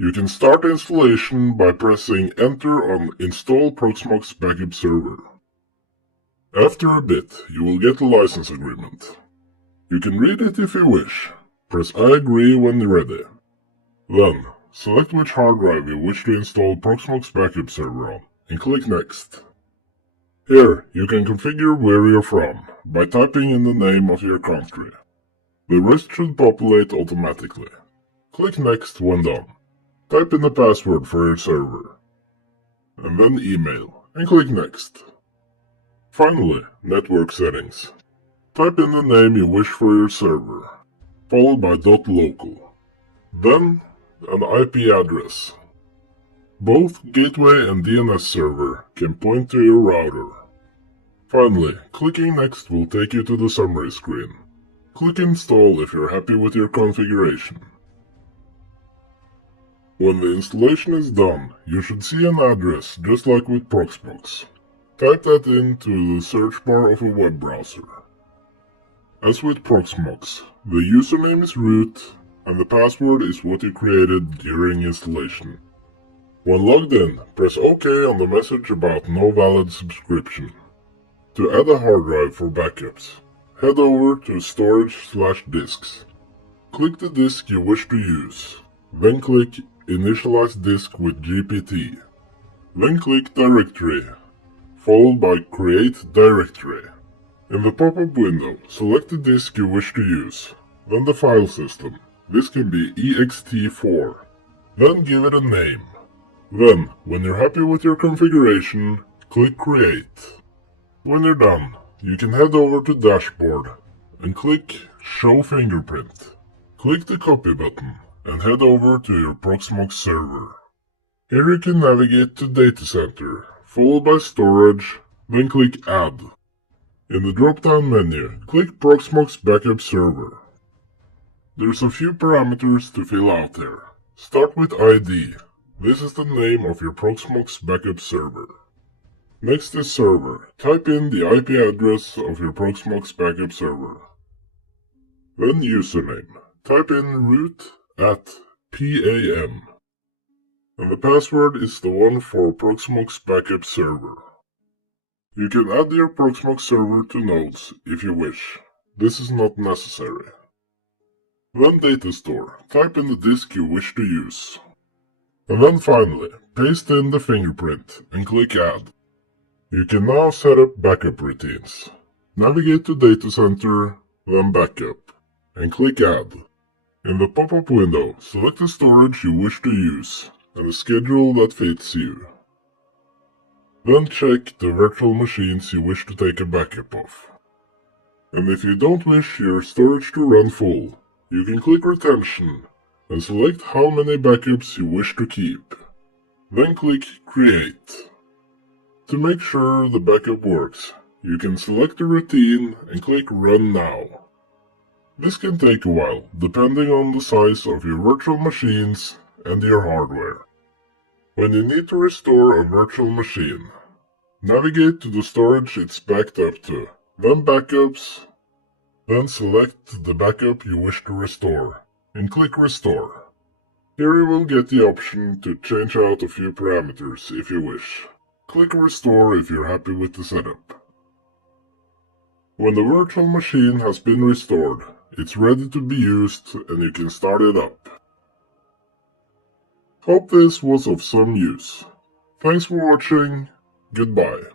You can start the installation by pressing Enter on Install Proxmox Backup Server. After a bit, you will get a license agreement. You can read it if you wish. Press I agree when ready. Then, select which hard drive you wish to install Proxmox Backup Server on, and click Next. Here, you can configure where you're from, by typing in the name of your country. The rest should populate automatically. Click Next when done. Type in the password for your server. And then email, and click Next. Finally, network settings. Type in the name you wish for your server, followed by .local. Then, an IP address. Both gateway and DNS server can point to your router. Finally, clicking Next will take you to the summary screen. Click Install if you're happy with your configuration. When the installation is done, you should see an address just like with Proxmox. Type that into the search bar of a web browser. As with Proxmox, the username is root and the password is what you created during installation. When logged in, press OK on the message about no valid subscription. To add a hard drive for backups, head over to Storage/Disks. Click the disk you wish to use, then click Initialize Disk with GPT. Then click Directory, followed by Create Directory. In the pop-up window, select the disk you wish to use, then the file system. This can be ext4. Then give it a name. Then, when you're happy with your configuration, click Create. When you're done, you can head over to Dashboard and click Show Fingerprint. Click the Copy button and head over to your Proxmox server. Here you can navigate to Data Center, followed by Storage, then click Add. In the drop-down menu, click Proxmox Backup Server. There's a few parameters to fill out here. Start with ID. This is the name of your Proxmox Backup Server. Next is Server. Type in the IP address of your Proxmox Backup Server. Then Username. Type in root@PAM. And the password is the one for Proxmox Backup Server. You can add your Proxmox server to nodes if you wish. This is not necessary. Then Data Store. Type in the disk you wish to use. And then finally, paste in the fingerprint and click Add. You can now set up backup routines. Navigate to Data Center, then Backup, and click Add. In the pop-up window, select the storage you wish to use, and the schedule that fits you. Then check the virtual machines you wish to take a backup of. And if you don't wish your storage to run full, you can click Retention, and select how many backups you wish to keep. Then click Create. To make sure the backup works, you can select a routine and click Run Now. This can take a while, depending on the size of your virtual machines and your hardware. When you need to restore a virtual machine, navigate to the storage it's backed up to, then Backups, then select the backup you wish to restore, and click Restore. Here you will get the option to change out a few parameters if you wish. Click Restore if you're happy with the setup. When the virtual machine has been restored, it's ready to be used and you can start it up. Hope this was of some use. Thanks for watching. Goodbye.